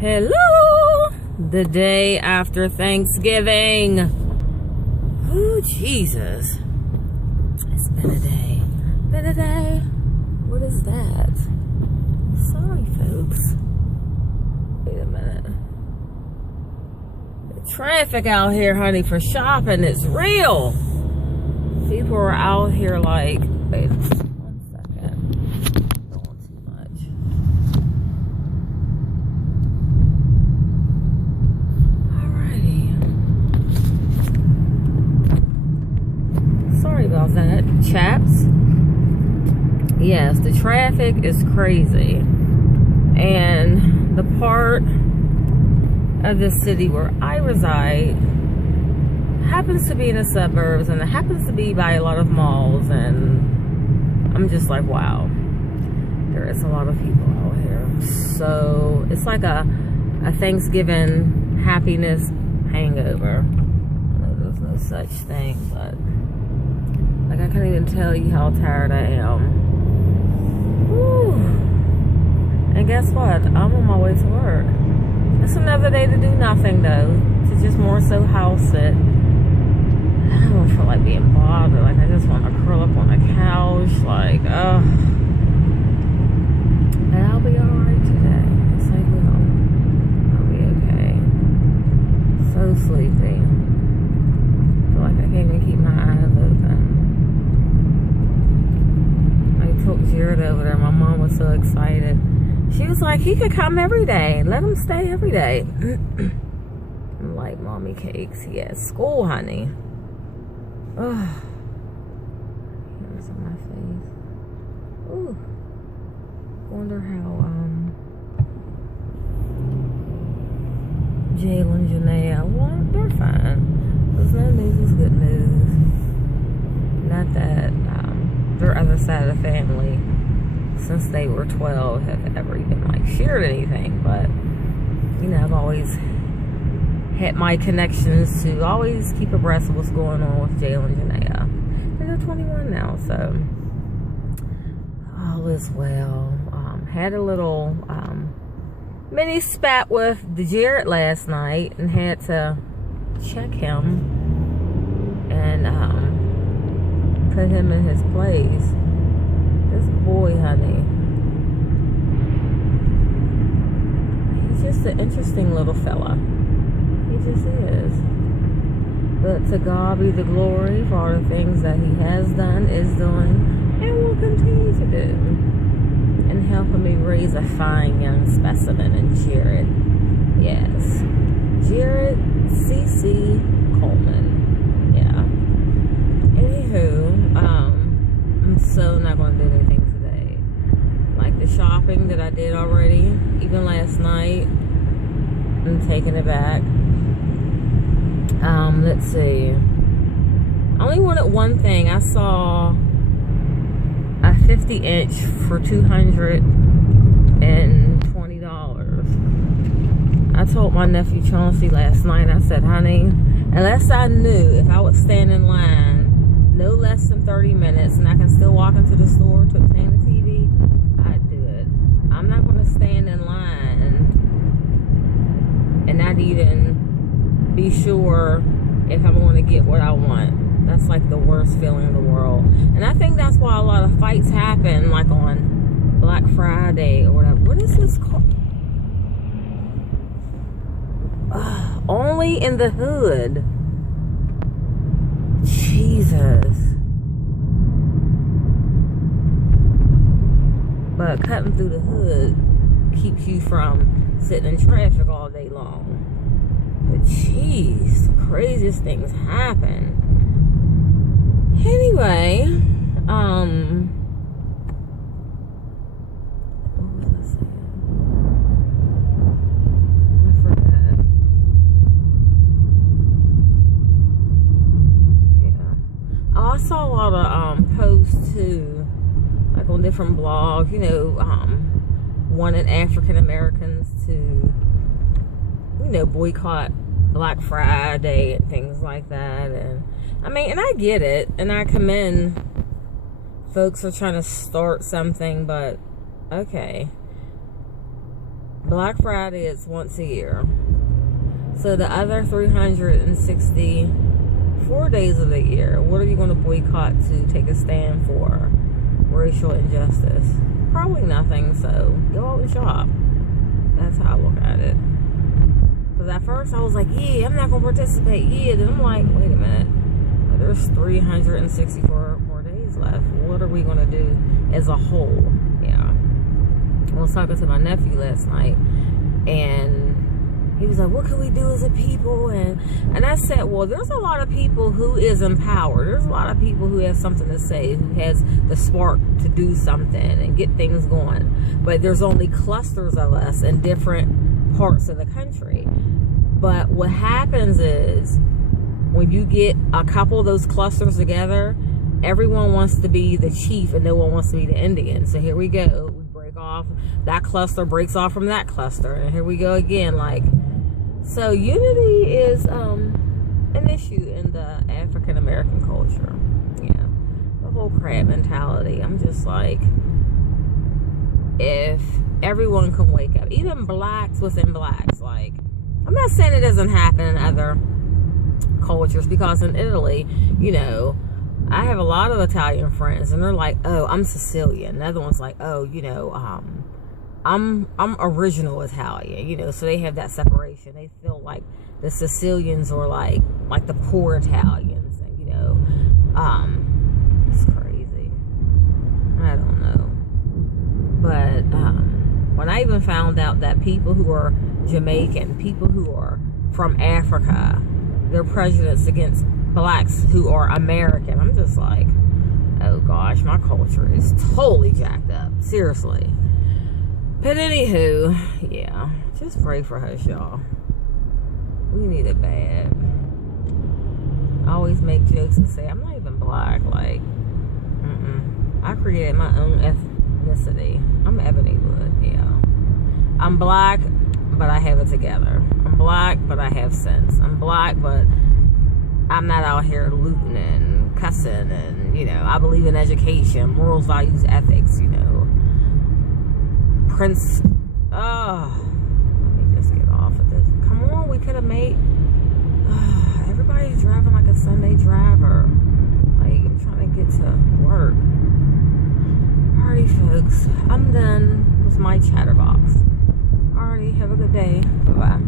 Hello! The day after Thanksgiving. Oh, Jesus. It's been a day. Been a day. What is that? Sorry, folks. Wait a minute. The traffic out here, honey, for shopping is real. People are out here like, wait 1 second. Going too much. Alrighty. Sorry about that, chaps. Yes, the traffic is crazy. And the part of the city where I reside happens to be in the suburbs, and it happens to be by a lot of malls, and I'm just like, wow, there is a lot of people out here. So it's like a Thanksgiving happiness hangover. I know there's no such thing, but like I can't even tell you how tired I am. Whew. And guess what? I'm on my way to work. It's another day to do nothing though, to just more so house it. I don't feel like being bothered. Like I just want to curl up on the couch. Like, ugh. And I'll be alright today. Yes, I will. I'll be okay. So sleepy. I feel like I can't even keep my eyes open. I took Jared over there. My mom was so excited. She was like, he could come every day. Let him stay every day. I'm like, mommy cakes. He at school, honey. Oh, hairs on my face. Ooh. Wonder how Jayla and Janaea, well, they're fine. Because no news is good news. Not that their other side of the family, since they were 12, have ever even like shared anything. But you know, I've always had my connections to always keep abreast of what's going on with Jayla and Janaea. And they're 21 now, so all is well. Had a little mini spat with Jared last night and had to check him and put him in his place. This boy, honey, he's just an interesting little fella. He just is. But to God be the glory for all the things that he has done, is doing, and will continue to do. And helping me raise a fine young specimen in Jared. Yes. Jared C.C. Coleman. Yeah. Anywho, I'm so not going to do anything today. Like the shopping that I did already, even last night, I'm taking it back. Let's see. I only wanted one thing. I saw a 50-inch for $220. I told my nephew Chauncey last night, I said, honey, unless I knew if I would stand in line no less than 30 minutes and I can still walk into the store to obtain the TV, I'd do it. I'm not going to stand in line and not even be sure if I'm going to get what I want. That's like the worst feeling in the world. And I think that's why a lot of fights happen, like on Black Friday or whatever. What is this called? Only in the hood. Jesus. But cutting through the hood keeps you from sitting in traffic all day long. But jeez, the craziest things happen. Anyway, what was I saying? I forgot. Yeah. Oh, I saw a lot of posts too, like on different blogs, you know, wanting African Americans to, you know, boycott Black Friday and things like that. And I mean, and I get it, and I commend folks are trying to start something, but okay. Black Friday is once a year. So the other 364 days of the year, what are you going to boycott to take a stand for racial injustice? Probably nothing, so go out and shop. That's how I look at it. Because at first I was like, yeah, I'm not going to participate. Yeah, then I'm like, wait a minute. There's 364 more days left. What are we going to do as a whole? Yeah. I was talking to my nephew last night, and he was like, what can we do as a people? And I said, well, there's a lot of people who is empowered. There's a lot of people who have something to say, who has the spark to do something and get things going. But there's only clusters of us in different parts of the country. But what happens is, when you get a couple of those clusters together, everyone wants to be the chief and no one wants to be the Indian. So here we go. We break off. That cluster breaks off from that cluster. And here we go again. Like, so unity is an issue in the African American culture. Yeah. The whole crab mentality. I'm just like, if everyone can wake up, even blacks within blacks, like, I'm not saying it doesn't happen in other cultures, because in Italy, you know, I have a lot of Italian friends, and they're like, oh, I'm Sicilian. Another one's like, oh, you know, I'm original Italian, you know, so they have that separation. They feel like the Sicilians are like the poor Italians, and, you know, it's crazy. I don't know. But when I even found out that people who are Jamaican, people who are from Africa, they're prejudiced against blacks who are American, I'm just like, oh gosh, my culture is totally jacked up. Seriously. But anywho, yeah, just pray for us, y'all. We need it bad. I always make jokes and say, I'm not even black. Like, I created my own ethnicity. I'm Ebonywood, yeah. I'm black, but I have it together. I'm black, but I have sense. I'm black, but I'm not out here looting and cussing, and, you know, I believe in education, morals, values, ethics, you know. Prince, let me just get off of this. Come on, we could have made, everybody's driving like a Sunday driver. Like, I'm trying to get to work. Alrighty, folks, I'm done with my chatterbox. Alrighty, have a good day. Bye-bye.